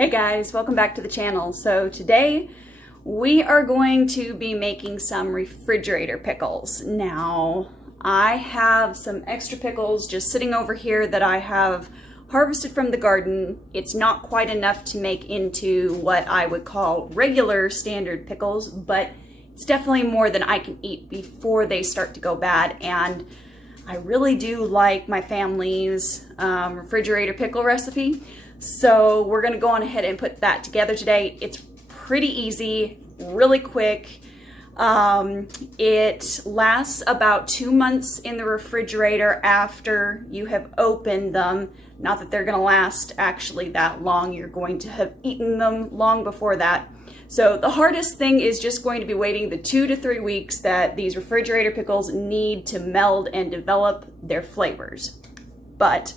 Hey guys, welcome back to the channel. So today we are going to be making some refrigerator pickles. Now, I have some extra pickles just sitting over here that I have harvested from the garden. It's not quite enough to make into what I would call regular standard pickles, but it's definitely more than I can eat before they start to go bad. And I really do like my family's refrigerator pickle recipe. So we're gonna go on ahead and put that together today. It's pretty easy, really quick. It lasts about 2 months in the refrigerator after you have opened them. Not that they're gonna last actually that long. You're going to have eaten them long before that. So the hardest thing is just going to be waiting the 2 to 3 weeks that these refrigerator pickles need to meld and develop their flavors. But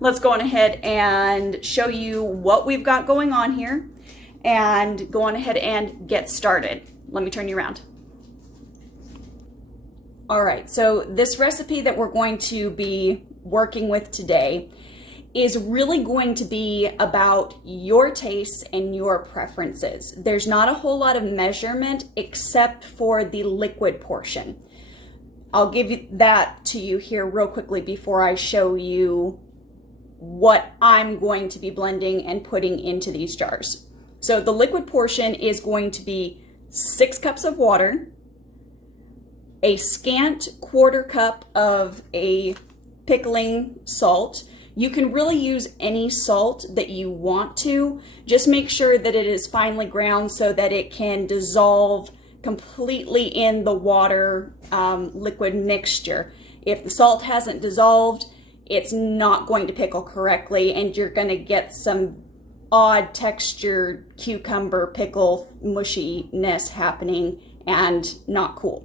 let's go on ahead and show you what we've got going on here and go on ahead and get started. Let me turn you around. All right, so this recipe that we're going to be working with today is really going to be about your tastes and your preferences. There's not a whole lot of measurement except for the liquid portion. I'll give that to you here real quickly before I show you what I'm going to be blending and putting into these jars. So the liquid portion is going to be 6 cups of water, a scant 1/4 cup of a pickling salt. You can really use any salt that you want to. Just make sure that it is finely ground so that it can dissolve completely in the water liquid mixture. If the salt hasn't dissolved, it's not going to pickle correctly and you're going to get some odd textured cucumber pickle mushiness happening and not cool.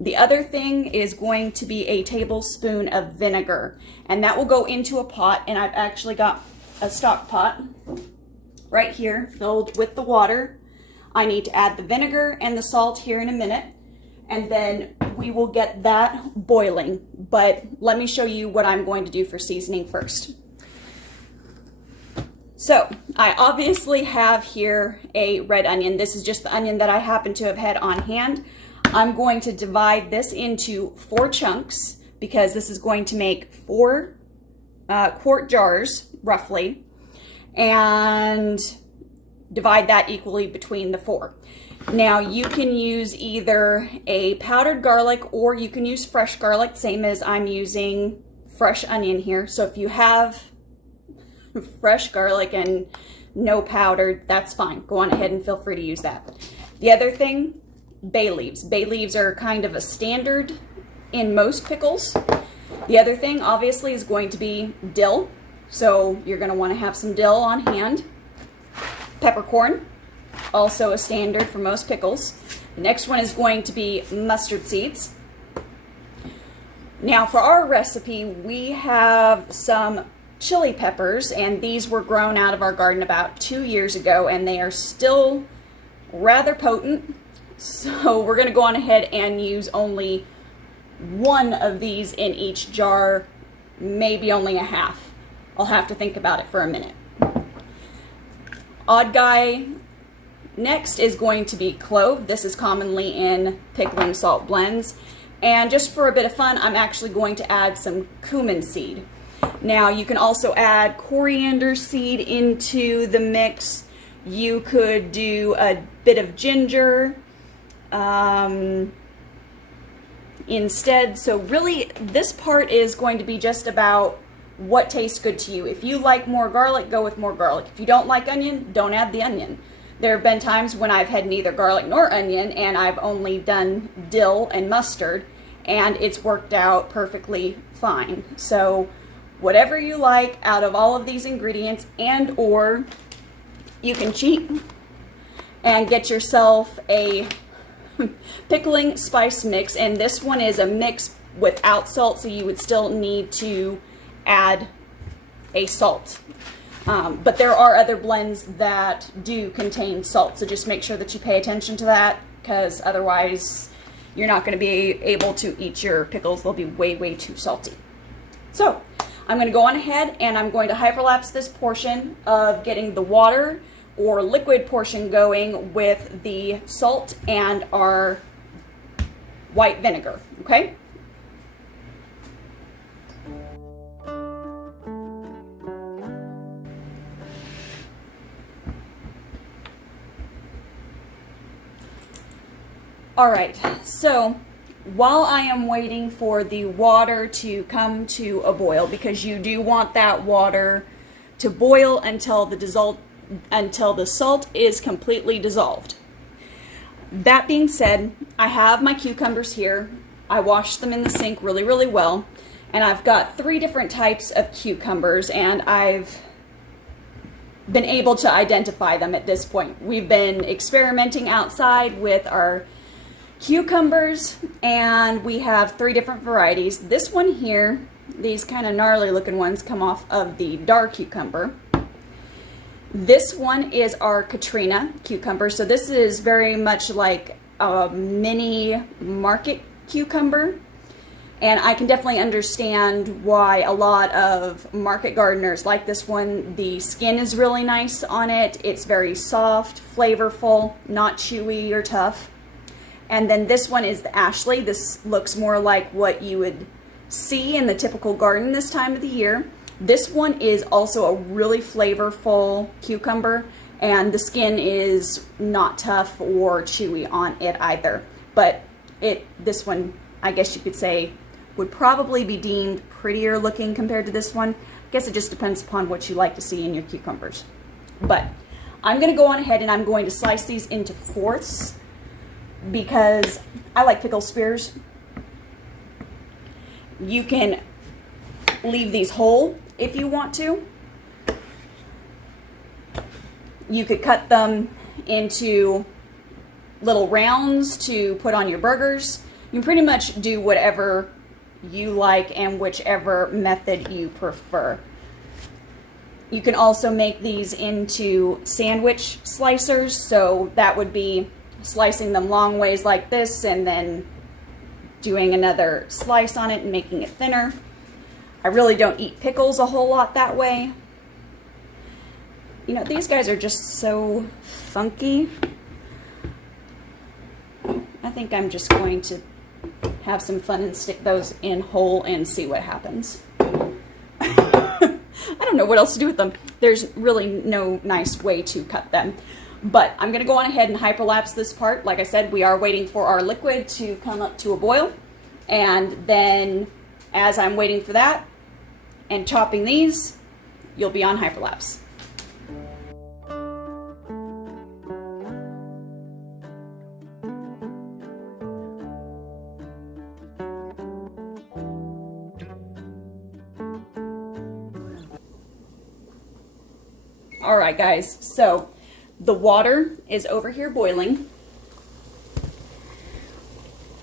The other thing is going to be a tablespoon of vinegar, and that will go into a pot, and I've actually got a stock pot right here filled with the water. I need to add the vinegar and the salt here in a minute, and then we will get that boiling. But let me show you what I'm going to do for seasoning first. So I obviously have here a red onion. This is just the onion that I happen to have had on hand. I'm going to divide this into 4 chunks because this is going to make 4 quart jars roughly, and divide that equally between the 4. Now you can use either a powdered garlic or you can use fresh garlic, same as I'm using fresh onion here. So if you have fresh garlic and no powdered, that's fine. Go on ahead and feel free to use that. The other thing, bay leaves. Bay leaves are kind of a standard in most pickles. The other thing obviously is going to be dill. So you're going to want to have some dill on hand. Peppercorn, also a standard for most pickles. The next one is going to be mustard seeds. Now for our recipe, we have some chili peppers, and these were grown out of our garden about 2 years ago, and they are still rather potent. So we're going to go on ahead and use only 1 of these in each jar, maybe only a half. I'll have to think about it for a minute. Odd guy next is going to be clove. This is commonly in pickling salt blends. And just for a bit of fun, I'm actually going to add some cumin seed. Now you can also add coriander seed into the mix. You could do a bit of ginger instead. So really this part is going to be just about what tastes good to you. If you like more garlic, go with more garlic. If you don't like onion, don't add the onion. There have been times when I've had neither garlic nor onion and I've only done dill and mustard, and it's worked out perfectly fine. So whatever you like out of all of these ingredients, and or you can cheat and get yourself a pickling spice mix, and this one is a mix without salt, so you would still need to add a salt. But there are other blends that do contain salt, so just make sure that you pay attention to that, because otherwise you're not going to be able to eat your pickles. They'll be way, way too salty. So I'm going to go on ahead and I'm going to hyperlapse this portion of getting the water or liquid portion going with the salt and our white vinegar, okay? All right, so while I am waiting for the water to come to a boil, because you do want that water to boil until the salt is completely dissolved. That being said, I have my cucumbers here. I washed them in the sink really, really well, and I've got 3 different types of cucumbers, and I've been able to identify them at this point. We've been experimenting outside with our cucumbers, and we have 3 different varieties. This one here, these kind of gnarly looking ones, come off of the dark cucumber. This one is our Katrina cucumber. So this is very much like a mini market cucumber, and I can definitely understand why a lot of market gardeners like this one. The skin is really nice on it. It's very soft, flavorful, not chewy or tough. And then this one is the Ashley. This looks more like what you would see in the typical garden this time of the year. This one is also a really flavorful cucumber, and the skin is not tough or chewy on it either. But this one, I guess you could say, would probably be deemed prettier looking compared to this one. I guess it just depends upon what you like to see in your cucumbers. But I'm going to go on ahead and I'm going to slice these into fourths, because I like pickle spears. You can leave these whole if you want to. You could cut them into little rounds to put on your burgers. You can pretty much do whatever you like and whichever method you prefer. You can also make these into sandwich slicers, so that would be slicing them long ways like this and then doing another slice on it and making it thinner. I really don't eat pickles a whole lot that way. You know, these guys are just so funky. I think I'm just going to have some fun and stick those in whole and see what happens. I don't know what else to do with them. There's really no nice way to cut them. But I'm going to go on ahead and hyperlapse this part. Like I said, we are waiting for our liquid to come up to a boil. And then as I'm waiting for that and chopping these, you'll be on hyperlapse. All right, guys, so the water is over here boiling.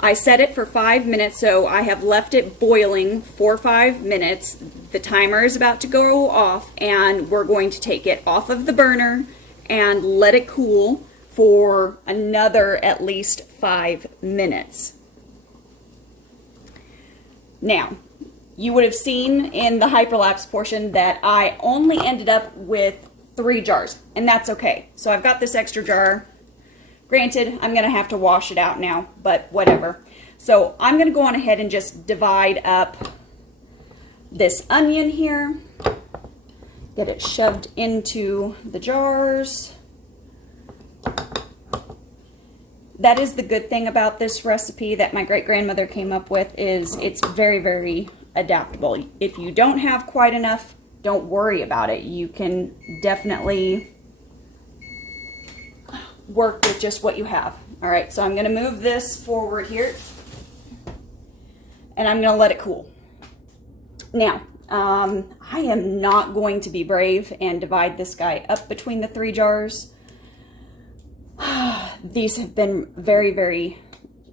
I set it for 5 minutes, so I have left it boiling for 5 minutes. The timer is about to go off, and we're going to take it off of the burner and let it cool for another at least 5 minutes. Now, you would have seen in the hyperlapse portion that I only ended up with 3 jars, and that's okay. So I've got this extra jar. Granted, I'm going to have to wash it out now, but whatever. So I'm going to go on ahead and just divide up this onion here. Get it shoved into the jars. That is the good thing about this recipe that my great-grandmother came up with, is it's very, very adaptable. If you don't have quite enough, don't worry about it. You can definitely work with just what you have. All right, so I'm going to move this forward here, and I'm going to let it cool. Now, I am not going to be brave and divide this guy up between the 3 jars. These have been very, very,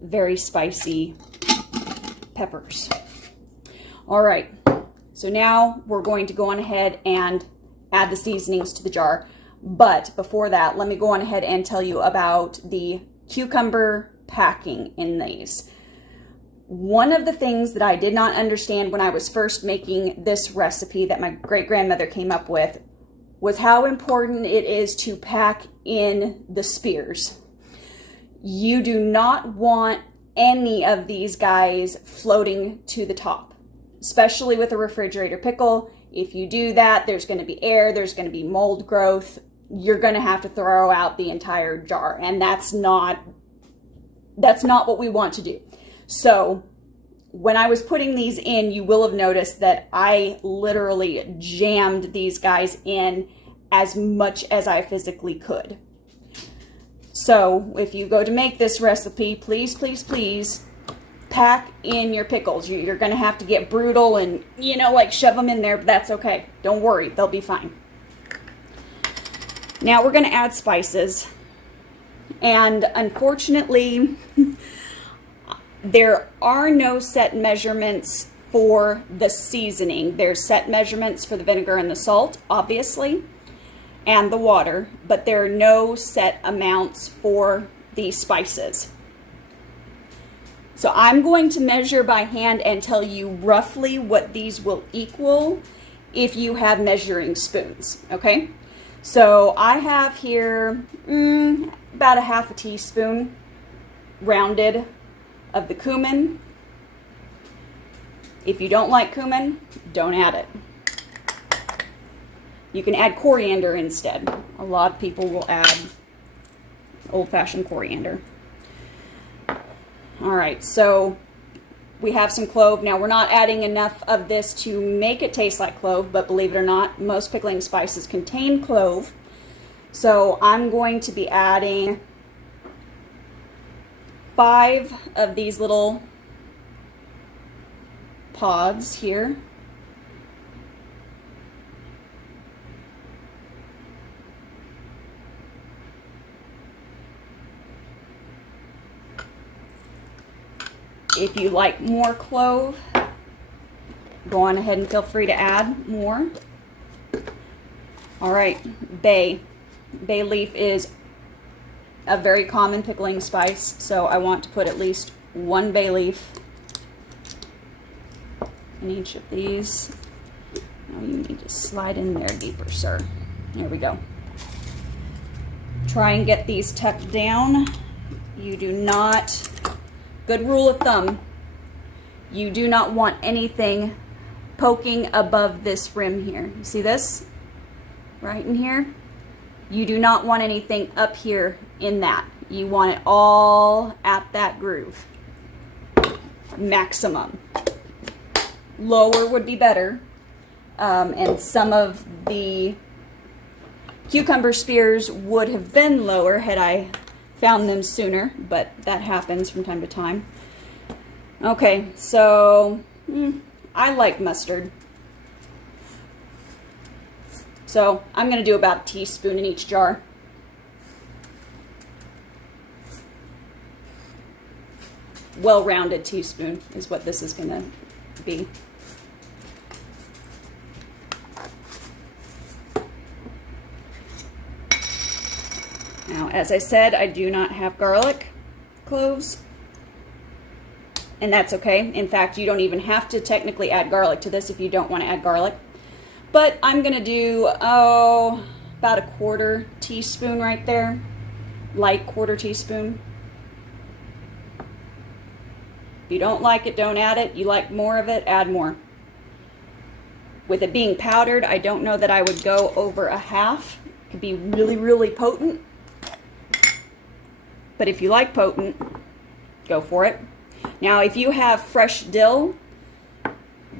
very spicy peppers. All right, so now we're going to go on ahead and add the seasonings to the jar. But before that, let me go on ahead and tell you about the cucumber packing in these. One of the things that I did not understand when I was first making this recipe that my great-grandmother came up with was how important it is to pack in the spears. You do not want any of these guys floating to the top, especially with a refrigerator pickle. If you do that, there's going to be air, there's going to be mold growth. You're going to have to throw out the entire jar, and that's not what we want to do. So when I was putting these in, you will have noticed that I literally jammed these guys in as much as I physically could. So if you go to make this recipe, please, please, please pack in your pickles. You're going to have to get brutal and, you know, like shove them in there, but that's okay. Don't worry, they'll be fine. Now we're going to add spices. And unfortunately, there are no set measurements for the seasoning. There's set measurements for the vinegar and the salt, obviously, and the water, but there are no set amounts for the spices. So I'm going to measure by hand and tell you roughly what these will equal if you have measuring spoons, okay? So I have here about a half a teaspoon rounded of the cumin. If you don't like cumin, don't add it. You can add coriander instead. A lot of people will add old-fashioned coriander. All right, so we have some clove. Now, we're not adding enough of this to make it taste like clove, but believe it or not, most pickling spices contain clove. So I'm going to be adding 5 of these little pods here. If you like more clove, go on ahead and feel free to add more. All right, bay. Bay leaf is a very common pickling spice, so I want to put at least 1 bay leaf in each of these. Now you need to slide in there deeper, sir. There we go. Try and get these tucked down. You do not, good rule of thumb, you do not want anything poking above this rim here. You see this? Right in here? You do not want anything up here in that. You want it all at that groove. Maximum. Lower would be better. And some of the cucumber spears would have been lower had I found them sooner, but that happens from time to time. Okay, so I like mustard. So I'm going to do about a teaspoon in each jar. Well-rounded teaspoon is what this is going to be. Now, as I said, I do not have garlic cloves, and that's okay. In fact, you don't even have to technically add garlic to this if you don't want to add garlic. But I'm going to do, about a 1/4 teaspoon right there. Light 1/4 teaspoon. If you don't like it, don't add it. You like more of it, add more. With it being powdered, I don't know that I would go over a half. It could be really, really potent. But if you like potent, go for it. Now, if you have fresh dill,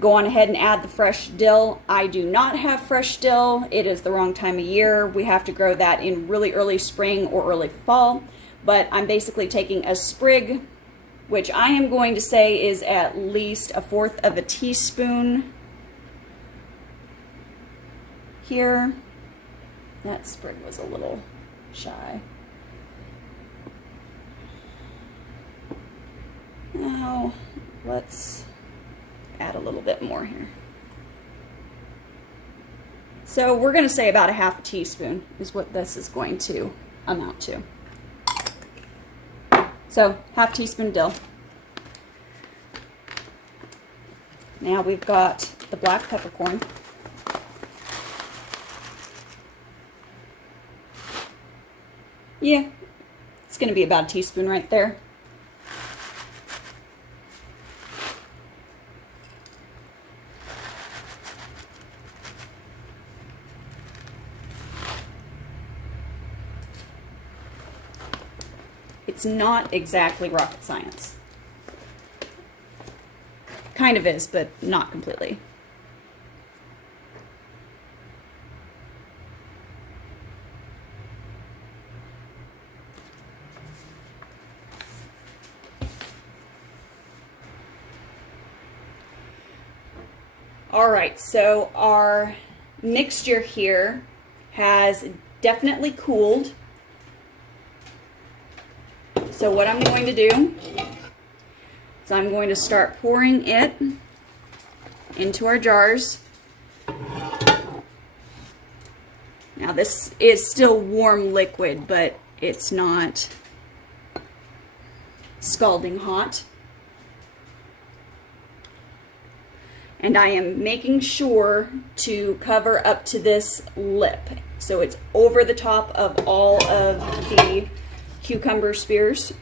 go on ahead and add the fresh dill. I do not have fresh dill. It is the wrong time of year. We have to grow that in really early spring or early fall. But I'm basically taking a sprig, which I am going to say is at least 1/4 of a teaspoon here. That sprig was a little shy. Now, let's add a little bit more here. So we're going to say about a 1/2 teaspoon is what this is going to amount to. So 1/2 teaspoon dill. Now we've got the black peppercorn. Yeah, it's going to be about a teaspoon right there. It's not exactly rocket science. Kind of is, but not completely. All right, so our mixture here has definitely cooled. So what I'm going to do is I'm going to start pouring it into our jars. Now this is still warm liquid, but it's not scalding hot. And I am making sure to cover up to this lip, so it's over the top of all of the cucumber spears.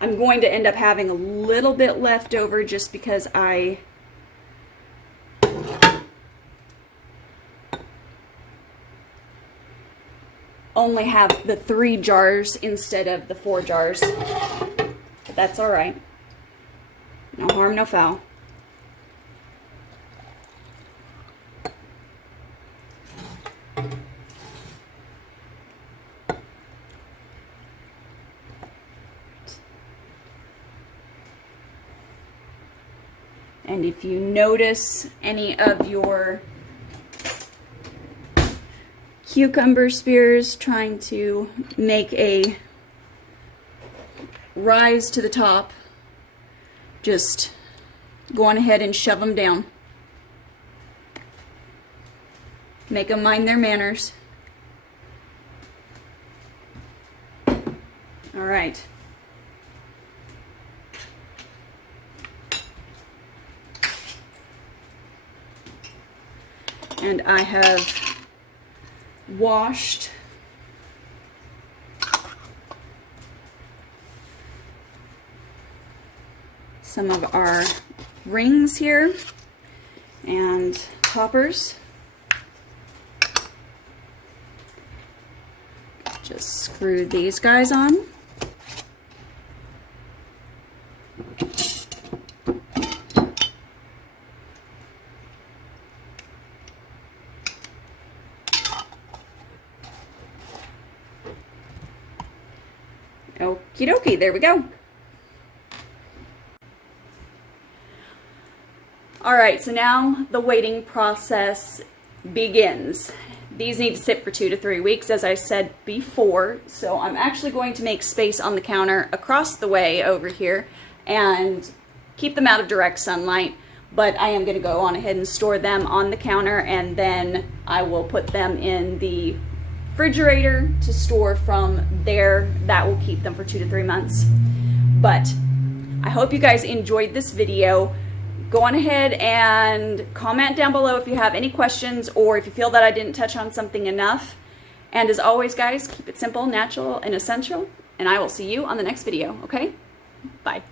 I'm going to end up having a little bit left over just because I only have the 3 jars instead of the 4 jars. But that's all right. No harm, no foul. And if you notice any of your cucumber spears trying to make a rise to the top, just go on ahead and shove them down. Make them mind their manners. All right. And I have washed some of our rings here and toppers. Just screw these guys on. Okie dokie, there we go. Alright, so now the waiting process begins. These need to sit for 2 to 3 weeks, as I said before, so I'm actually going to make space on the counter across the way over here and keep them out of direct sunlight, but I am going to go on ahead and store them on the counter, and then I will put them in the refrigerator to store from there. That will keep them for 2 to 3 months. But I hope you guys enjoyed this video. Go on ahead and comment down below if you have any questions or if you feel that I didn't touch on something enough. And as always, guys, keep it simple, natural, and essential. And I will see you on the next video, okay? Bye.